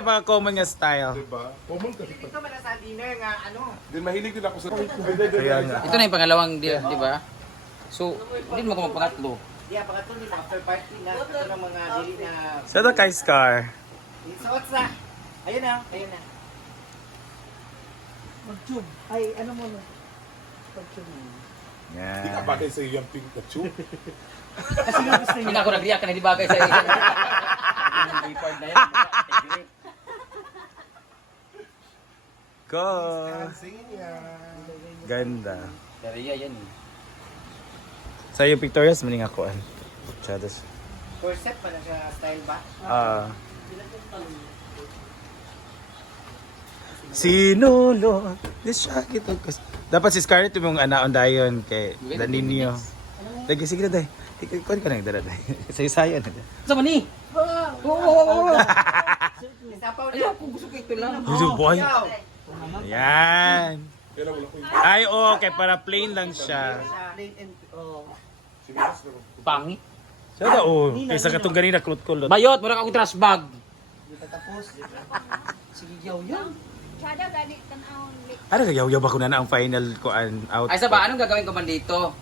yung mga common nga style. Diba? Common kasi. Ito man sa dinner nga ano. Din mahilig din ako sa... Kaya nga. Ito na yung pangalawang deal, di ba? So, hindi mo ko magpangatlo. Diya pangatlo ni after party na ito ng mga dili na. Sa ito kay Scar. Suot sa. Ayun na, ayun na. Mag-tube. Ay, ano mo na? Pag-tube mo. Hindi ka Yan. bagay sa iyo yung Pikachu. Kasi nga gusto Hindi niya. ako nag-react na hindi bagay sa iyo. Yung report na yan. Go! Sinya. Ganda. Pero yan. Sa yung pictorials, maning ako. Chados. Corset pa na siya style ba? Sinulo. This shaggy to. Dapat si Scarlett yung anaon dayon kay Daninio. Lagi, sige na day. Ikaw ka nang dala day. Sayo-sayo na day. Sama ni? Oo. Isapaw na. Ayaw ko, gusto ko ito lang. Gusto boy. Ikaw. Yan. Pero wala ko yung... Ay, okay. Para plain lang siya. Plain and Sinilas na ko. Pangi. Siya na, kaysa katong ganina, kulot-kulot. Bayot, mura akong trash bag. tapos. Sige, yaw. Sada gani tanawon lik. Ano kagayaw-yaw ba ko na ang final ko out? Ay, Saba, anong gagawin ko man dito?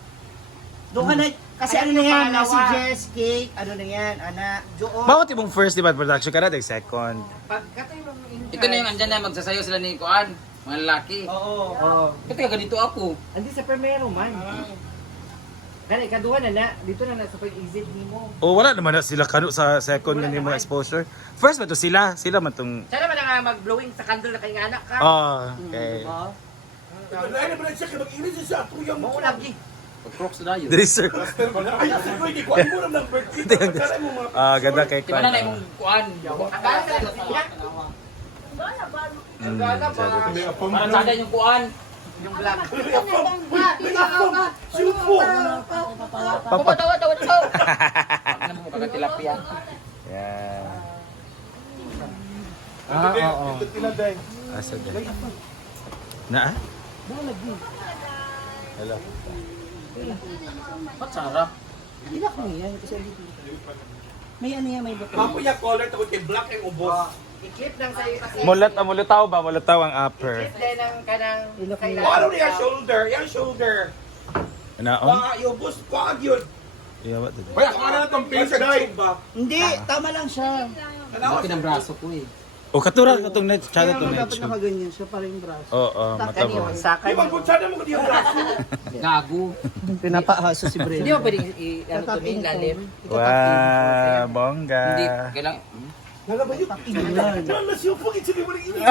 Doon ka na, kasi ano na yan, si Jess, Cake, ano na yan, Ana, Joon. Bakit yung first, di ba, production ka na, second? Pagkatay mo in Ito na yung andyan na magsasayo sila ni Kuan. Mga lalaki. Oo. Ito ka ganito ako. Andi sa primero man. Kani kaduha na dito na sa pag-exit nimo. O wala naman na sila kano sa second nga nimo exposure. First ba to sila? Sila man tong... Sana man nga mag-blowing sa candle na kay nga anak ka. Okay. Wala na ba siya kaya mag-inis siya sa tuyaw mo. Mo lagi. Pag-crocs na tayo. Diri sir. Ay, kasi ko hindi ko. Ano mo naman ng birthday? Pagkala mo mga... Ganda kay Di ba na yung Kuan? Akala sa siya. Akala ba? May apam. Parang sada yung Kuan. Yung black. May apam. May apam. Shoot po. Tawad. Ano mo kagatilapia? Yan. Oo. Ito tinaday. Asa din. Na? Hello. Ba't sarap? Ilak mo yan kasi may ano yan, may buto. Mapuya color to kay black ang ubos. I-clip lang sa'yo kasi. Mulataw ba? Mulataw ang upper. I-clip din ang kanang O ano niya shoulder? Yung shoulder. Naon? Mga iubos ko agyod. Yeah, what did Kaya kung ano na itong pinsa guy. Hindi, tama lang siya. Laki ng braso ko eh. O katura katong net, chada tong net. nakaganyan siya para yung braso. Oo, matabo. Sakay Di ba kung sana mo ko diyan braso? Gago. Pinapahaso si Brenda. Hindi mo pwedeng ano to may lalim. Wow, bongga. Hindi, kailangan... Nalabayo. Wala siya po itili mo rin ini.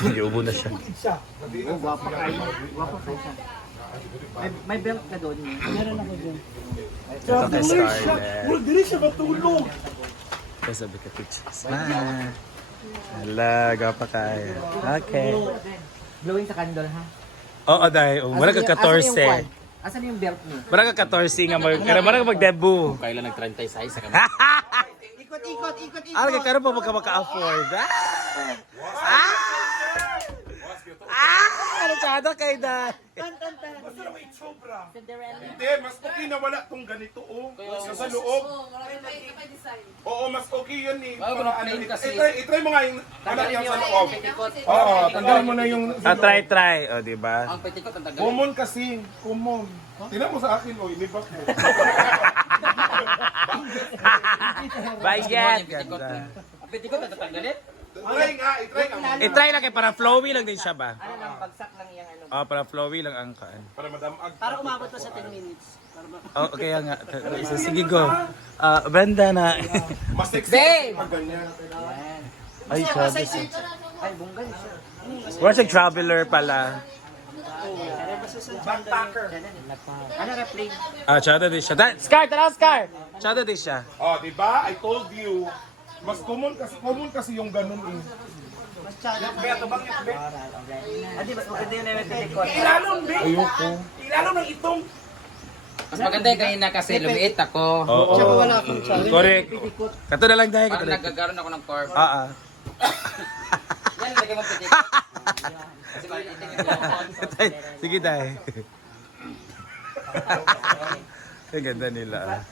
Hindi ubo na siya. Oh, guwapa kayo. Guwapa kayo siya. May belt ka doon. Meron ako doon. Ito kay Scarlett. Wala diri siya matulog. Kaya sabi ka pictures. Hala, gapa kayo. Okay. Blowing sa candle, ha? Oo, dahil. Wala ka 14. Asan yung belt mo? Wala ka 14 nga mag... Kaya mag-debut. Kailan nag-36 sa kanila. Ikot. Ah, kaya pa maka-afford. Ano chada kayo na? Basta na may sobra. Hindi, mas okay na wala tong ganito sa loob. Oo, mas okay yun eh. Wala ko na plain kasi. I-try mo nga yung wala yung sa loob. Oo, tanggalin mo na yung... Try. O, diba? Ang petikot ang tagal. Common kasi, common. Tingnan mo sa akin, inibak mo. Bayan. Ang petikot ang tatanggalin? Try nga. I-try lang kayo para flowy lang din siya ba? Ano lang, bagsak lang yung ano. Para flowy lang ang kaan. Para madamag. Para umabot pa sa 10 minutes. Oh, kaya nga. Sige go. Banda na. Mas sexy Babe! pag ganyan. Ay, sabi. Ay, bunggan siya. Where's a traveler pala? Backpacker. Ano ka plane? Chada din siya. Scar, tara Scar! Chada din siya. Oh, di ba? I told you. Mas common kasi yung ganun eh. Mas tsada. Beto bang yung bet? Adi, mas maganda yung neme-petikot. Ilalong bet. Ayoko. Ilalong ng itong. Mas maganda yung kanina kasi lumiit ako. Oo. Tsaka wala akong tsada. Correct. Kato na lang dahil. Parang nagkagaroon ako ng corp. Yan, lagay mo petikot. Kasi maliitin yung Sige dahil. Ang ganda nila.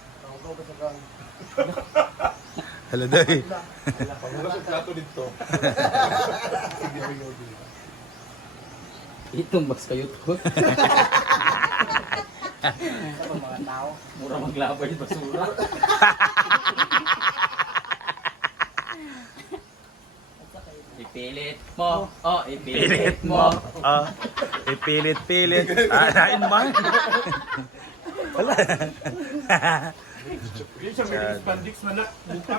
Hello, day. Pamulas yung plato dito. Itong mas kayo to. Mga tao. Mura maglabay basura. Ipilit mo. Oh, ipilit mo. Ah, ipilit-pilit. Nain man. Wala. Yun siya may spandex man na. Buka.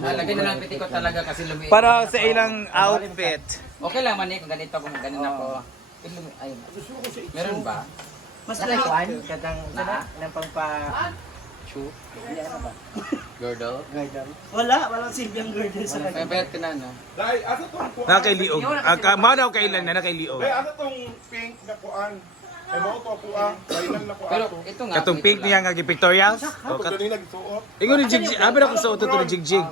Lagyan na lang pitikot talaga kasi lumiit. Para sa ilang outfit. Okay lang man eh kung ganito kung ganun ako. Ay, meron ba? Mas like one, kadang sana ng pampa... Shoe? Hindi, ano ba? Girdle? Girdle. Walang silbiang girdle sa Kaya kanya. bayad ka na, no? Dahil, asa tong kuan? Nakakiliog. Mao daw kailan na nakiliog. Dahil, asa tong pink na kuan? Ay, mo to kuan. Kailan na kuan Pero to? ito nga. Katong ito pink lang. niya nga pictorials. Ito ganun nagsuot. Ingon ni Jigjig. Abi na kung sa uto to ni Jigjig.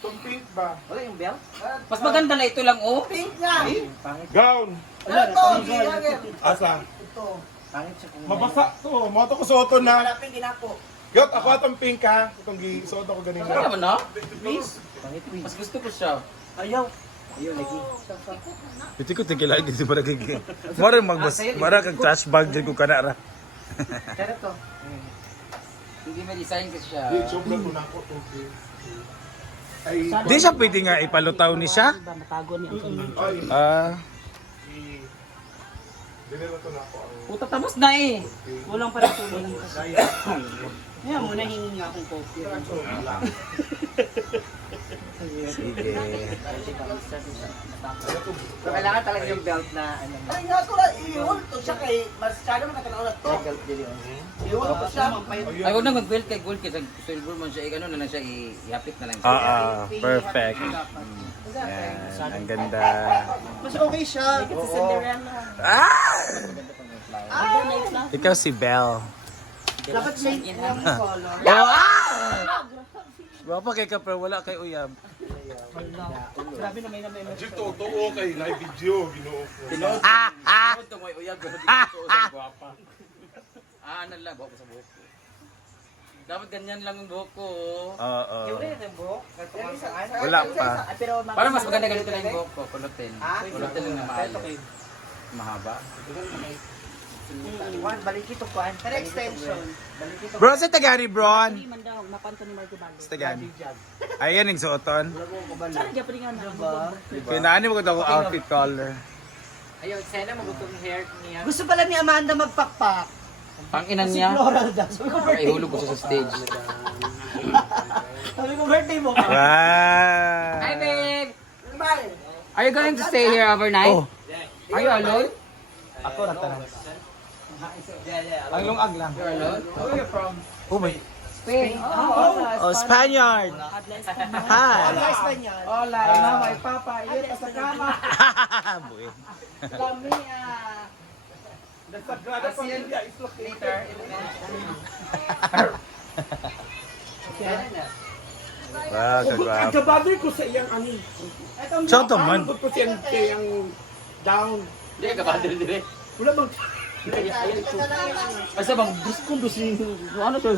Tong pink ba? Wala yung belt? Mas maganda na ito lang, oh. Pink nga! Pangit. Gown. Wala, pangit. Asa? Ito. Pangit siya kung... Mabasa to. Mo to ko suoton na. Pink ginako. Got ako atong pink ha. Itong gisuot ako ganin Ano naman, no? Please? Pangit, please. Mas gusto ko siya. Ayaw. Ayaw, lagi. Ito ko tigilay dito para kay. Mara magbas. Mara kag trash bag dyan ko kana ra. Kaya to. Hindi may design kasi siya. Di, sobrang ko na ako to. Ay, Di siya pwede nga ipalutaw ni siya. Matago niya. ay. Ah, Dinero to na ako. Puta tapos na eh. Kulang pa rin tulong. Kaya muna hingin nga akong coffee. sige. So, kailangan talaga yung belt na ano. Ay, nga ko lang, iyon. Ito siya kay, mas kano makatanaw na to. Belt din yun. Iyon, ito siya. Ay, huwag na mag-build kay gold kasi silver man siya. Ano na lang siya, ihapit na lang siya. Perfect. Yan, ang ganda. Mas okay siya. Kasi Cinderella. Ah! Ikaw si Belle. Dapat same yung color. Oh, ah! Wapa kay ka pero wala kay uyab. Grabe na may Jig to, totoo kay live video. Ginoo ko. Ah! Ah! Ito mo uyab pero dito sa guwapa. Ano lang buhok ko sa buhok ko. Dapat ganyan lang yung buhok ko. Oo. Yung rin yung buhok. Wala pa. Para mas maganda ganito lang yung buhok ko. Kulutin. Kulutin lang na maayos. Mahaba. Balik ito kuan. Pero extension. Balik ito. Bro, sa Tagani, Bron. man daw napanto ni Marco Balo. Sa Tagani. Ayan yung suoton. Saan diya pa rin nga na? Kaya naani mo ko ito outfit color. Ayun, sana magutong hair niya. Gusto pala ni Amanda magpakpak. Ang inan Si niya. Floral daw. Sabi ko Ay, hulog ko siya sa stage. Sabi ko birthday mo. Wow! Hi, babe! Are you going to stay here overnight? Oh. Are you alone? Ako na tanan. Ang lungag lang. You're alone? Where are you from? Oh my. Spain. Oh, Spaniard. Hi. Espanyol. Hola, mama y papa. Iyo pa sa kama. Buhay. Kami The Sagrada Familia is Later. Wow, kagwap. Kababay ko sa iyang ani. Siya to man. Ko siyang down. Hindi ka ba dire? Wala bang Asa bang gusto ko si ano to?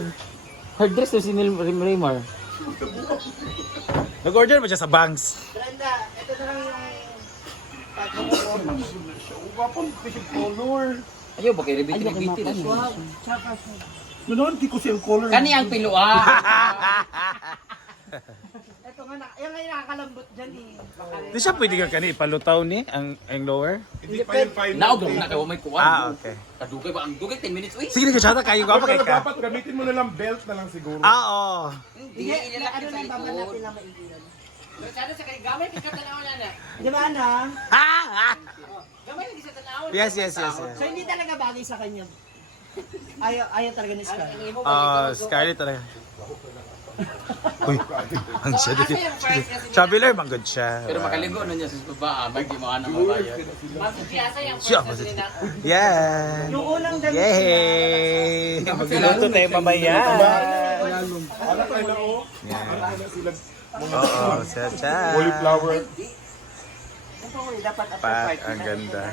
Hard dress to si Raymar. Nag-order ba siya sa banks? Brenda, ito na lang yung Wapon ko siyang color. Ayaw ba kay rebiti na siya? Noon di ko siyang color. Kani ang pilua. ito nga na. Yung ngayon nakakalambot dyan eh. Di siya pwede ka kani ipalutaw ni ang lower? Hindi pa yung final. Naog na kayo may kuwan. Ah, okay. Kadugay ba ang dugay 10 minutes uy? Sige na ka kayo ko Pero kay ka. dapat gamitin mo na lang belt na lang siguro. Ah, oo. Hindi, ilalaki Ano sa lang babanapin likod. lang maigi yun. Masyado sa kay gamay pikat na na na. Di ba Ana? Ah! Gamay hindi sa tanawon. Yes, yes, yes. So hindi talaga bagay sa kanya. Ayaw talaga ni Scar. Scarlett talaga. Uy, ang siya dito. Traveler, man good siya. Pero makaligo na niya sa baba, may di mo ana mabayad. Siya, yeah. Yung unang damit Yay! Magluluto tayo mamaya. Anak tayo na oh. Yeah. Anak na sila. Oo, siya. Cauliflower. Ito dapat after Pat, party ang na. ganda.